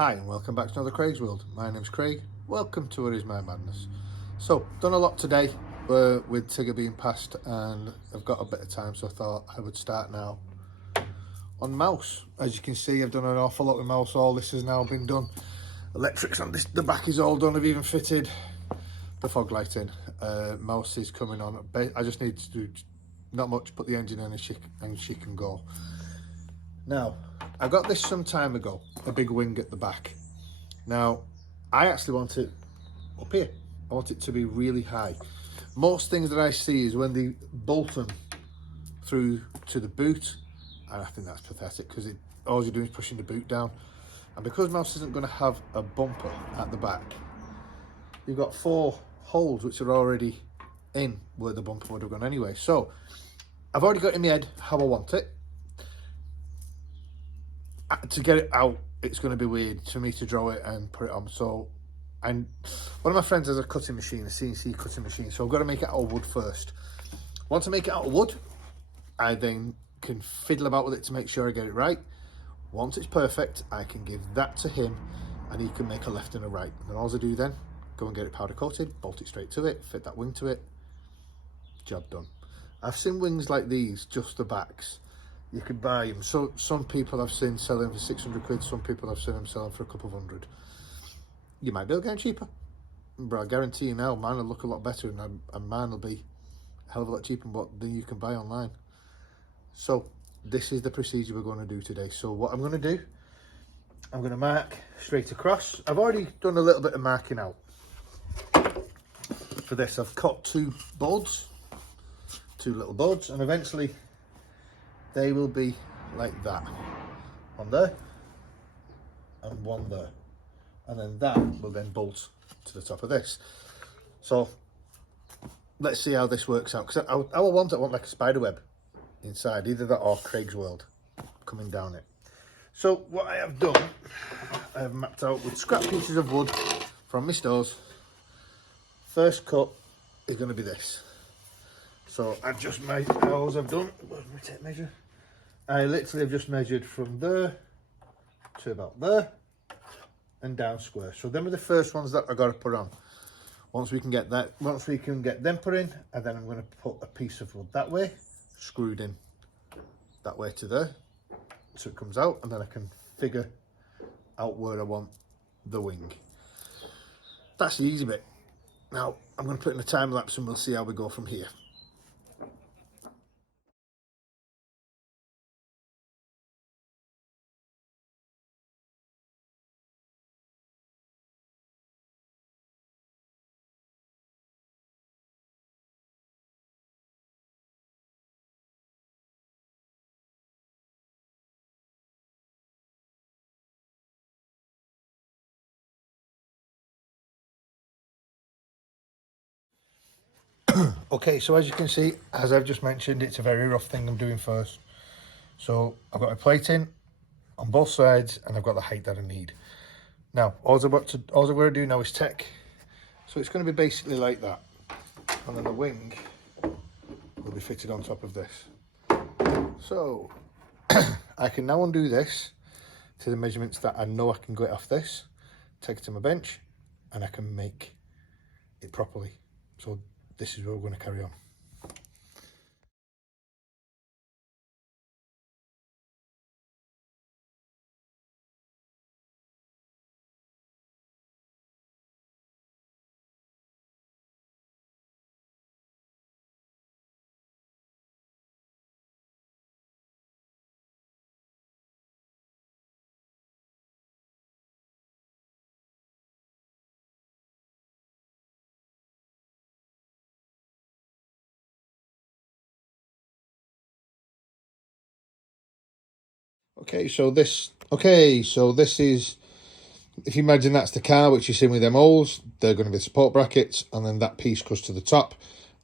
Hi and welcome back to another Craig's World. My name's Craig. Welcome to What Is My Madness. So, done a lot today with Tigger being passed, and I've got a bit of time, so I thought I would start now on mouse. As you can see, I've done an awful lot with mouse. All this has now been done. Electrics on this, the back is all done. I've even fitted the fog light in. Mouse is coming on. I just need to do not much, put the engine in and she can go. Now, I got this some time ago, a big wing at the back. Now, I actually want it up here. I want it to be really high. Most things that I see is when they bolt them through to the boot, and I think that's pathetic because all you're doing is pushing the boot down. And because Mouse isn't going to have a bumper at the back, you've got 4 holes which are already in where the bumper would have gone anyway. So, I've already got in my head how I want it. To get it out, it's going to be weird for me to draw it and put it on. So, and one of my friends has a cutting machine, a CNC cutting machine. So I've got to make it out of wood first. Once I make it out of wood, I then can fiddle about with it to make sure I get it right. Once it's perfect, I can give that to him and he can make a left and a right. And then all I do then, go and get it powder coated, bolt it straight to it, fit that wing to it, job done. I've seen wings like these, just the backs. You could buy them. So some people I've seen selling for 600 quid, some people I've seen them selling for a couple of hundred. You might be able to get them cheaper, but I guarantee you now, mine will look a lot better and mine will be a hell of a lot cheaper than you can buy online. So this is the procedure we're going to do today. So what I'm going to do, I'm going to mark straight across. I've already done a little bit of marking out. For this, I've cut 2 boards, 2 little boards, and eventually they will be like that. One there and one there. And then that will then bolt to the top of this. So let's see how this works out. Because I want like a spider web inside, either that or Craig's World coming down it. So what I have done, I have mapped out with scrap pieces of wood from my stores. First cut is going to be this. So I just measured, all I've done, where's my tape measure? I literally have just measured from there to about there and down square. So them are the first ones that I got to put on. Once we can get them put in, and then I'm going to put a piece of wood that way, screwed in that way to there, so it comes out, and then I can figure out where I want the wing. That's the easy bit. Now I'm going to put in a time lapse and we'll see how we go from here. Okay, so as you can see, as I've just mentioned, it's a very rough thing I'm doing first. So I've got a plate in on both sides and I've got the height that I need. Now, all I'm going to do now is tack. So it's going to be basically like that. And then the wing will be fitted on top of this. So I can now undo this to the measurements that I know I can get off this, take it to my bench, and I can make it properly. So this is where we're going to carry on. Okay, so this is, if you imagine that's the car which you're seeing with them holes, they're going to be support brackets, and then that piece goes to the top,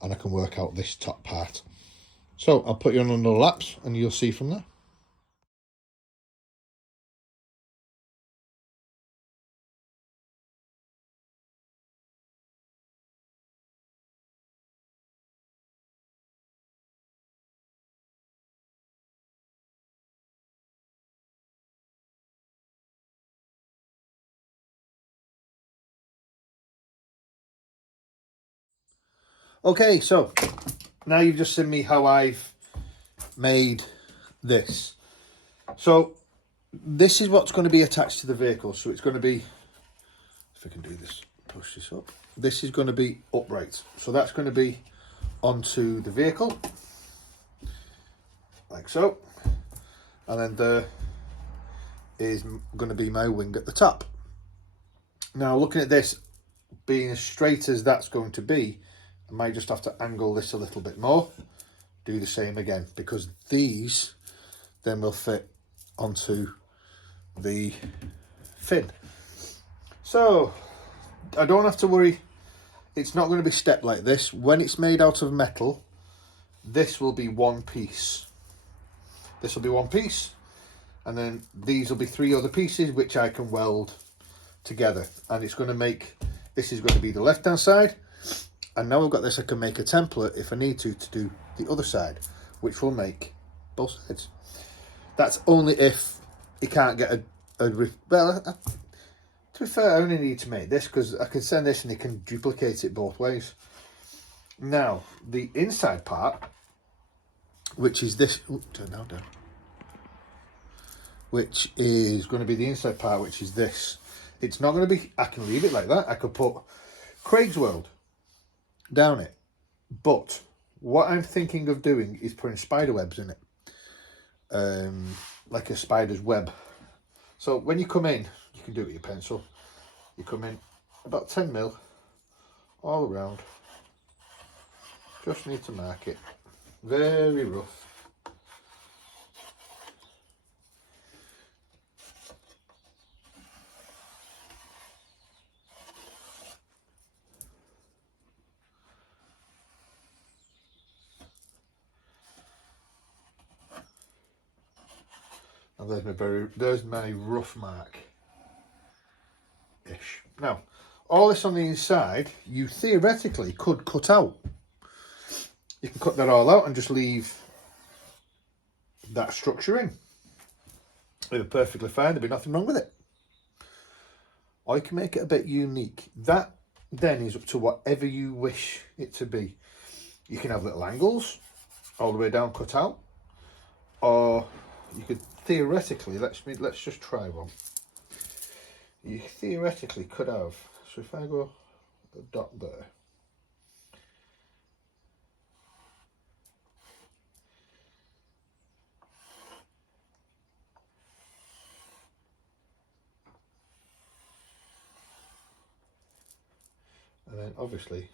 and I can work out this top part. So I'll put you on another lapse and you'll see from there. Okay, so now you've just seen me how I've made this. So this is what's going to be attached to the vehicle. So it's going to be, if I can do this, push this up. This is going to be upright. So that's going to be onto the vehicle, like so. And then there is going to be my wing at the top. Now looking at this, being as straight as that's going to be, I might just have to angle this a little bit more. Do the same again, because these then will fit onto the fin. So I don't have to worry, it's not going to be stepped like this. When it's made out of metal, this will be one piece. This will be one piece, and then these will be 3 other pieces which I can weld together, and it's going to make, this is going to be the left hand side, and now I've got this, I can make a template if I need to do the other side, which will make both sides. That's only if you can't get well, to be fair, I only need to make this because I can send this and you can duplicate it both ways. Now the inside part, which is this, turn down, which is going to be the inside part, which is this. It's not going to be, I can leave it like that. I could put Craig's World down it, but what I'm thinking of doing is putting spider webs in it, like a spider's web. So when you come in, you can do it with your pencil. You come in about 10 mil all around. Just need to mark it, very rough. And there's my rough mark ish. Now, all this on the inside, you theoretically could cut out. You can cut that all out and just leave that structure in. It'll be perfectly fine, there'll be nothing wrong with it. Or you can make it a bit unique. That then is up to whatever you wish it to be. You can have little angles all the way down cut out, or you could theoretically, let's just try one. You theoretically could have, so if I go a dot there, and then obviously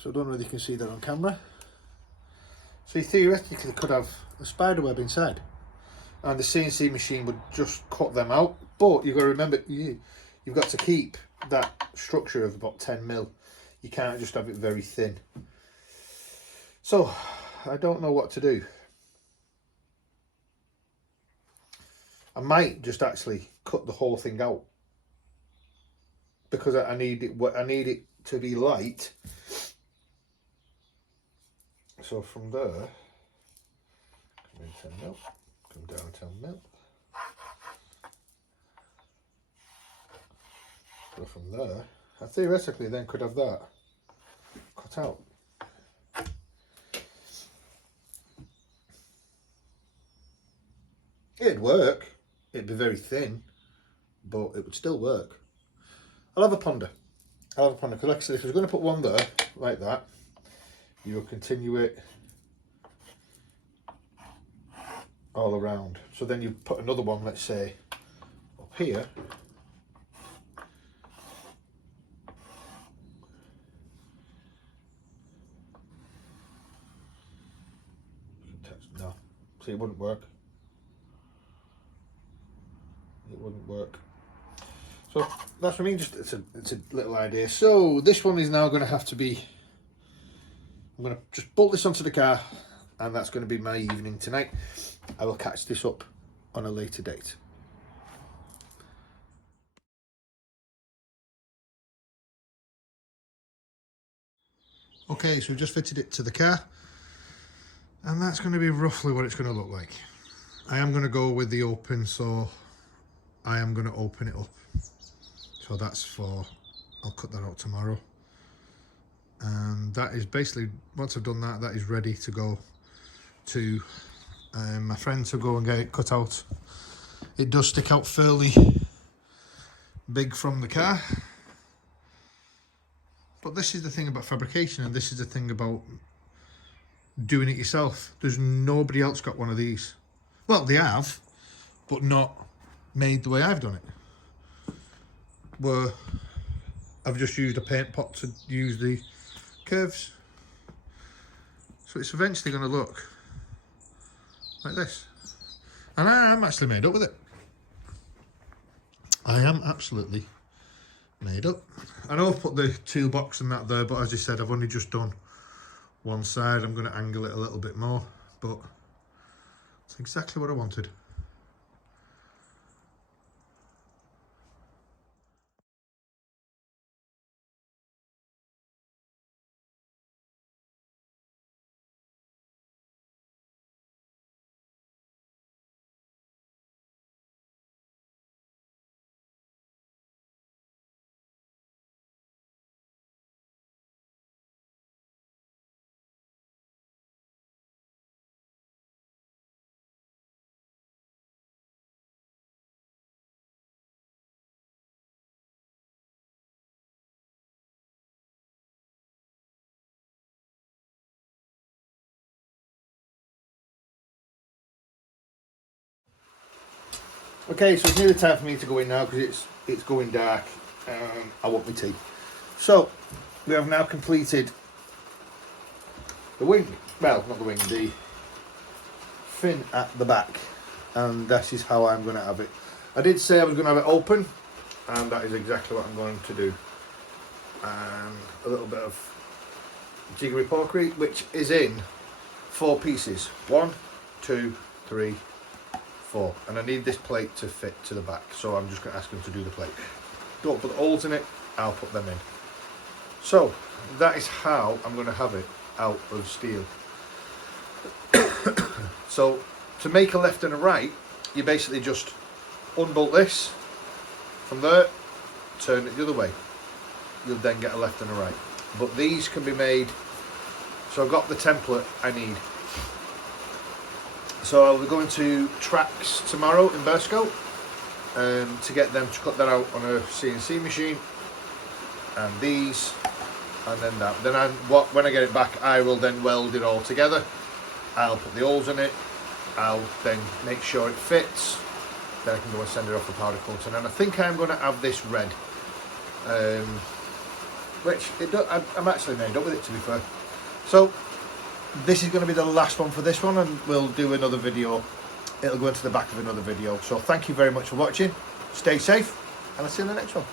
so I don't know whether you can see that on camera. So you theoretically could have a spider web inside, and the CNC machine would just cut them out. But you've got to remember, you've got to keep that structure of about 10 mil. You can't just have it very thin. So I don't know what to do. I might just actually cut the whole thing out, because I need it to be light. So from there, come in 10 mil, come down 10 mil. So from there, I theoretically then could have that cut out. It'd work. It'd be very thin, but it would still work. I'll have a ponder. Because like I said, if I was going to put one there, like that, you will continue it all around. So then you put another one, let's say, up here. No, see, it wouldn't work. It wouldn't work. So that's what I mean, just it's a little idea. So this one is now going to have to be, I'm going to just bolt this onto the car, and that's going to be my evening tonight. I will catch this up on a later date. Okay, so we've just fitted it to the car, and that's going to be roughly what it's going to look like. I am going to go with the open, so I am going to open it up. So that's for, I'll cut that out tomorrow. And that is basically, once I've done that, that is ready to go to my friend to go and get it cut out. It does stick out fairly big from the car. But this is the thing about fabrication, and this is the thing about doing it yourself. There's nobody else got one of these. Well, they have, but not made the way I've done it. Where I've just used a paint pot to use the curves. So it's eventually going to look like this. And I am actually made up with it. I am absolutely made up. I know I've put the toolbox and that there, but as I said, I've only just done one side. I'm going to angle it a little bit more, but it's exactly what I wanted. Okay, so it's nearly time for me to go in now because it's going dark. I want my tea. So we have now completed the wing. Well, not the wing, the fin at the back, and that is how I'm going to have it. I did say I was going to have it open, and that is exactly what I'm going to do. And a little bit of jiggery pokery, which is in 4 pieces. 1, 2, 3, 4, and I need this plate to fit to the back, so I'm just going to ask him to do the plate. Don't put the holes in it, I'll put them in. So that is how I'm going to have it out of steel. So to make a left and a right, you basically just unbolt this from there, turn it the other way. You'll then get a left and a right. But these can be made, so I've got the template I need. So I'll be going to Tracks tomorrow in Burscough to get them to cut that out on a CNC machine, and these, and then that. Then when I get it back, I will then weld it all together. I'll put the holes in it. I'll then make sure it fits. Then I can go and send it off for powder coating. And I think I'm going to have this red, which I'm actually made up with it, to be fair. So this is going to be the last one for this one, and we'll do another video. It'll go into the back of another video. So thank you very much for watching. Stay safe, and I'll see you in the next one.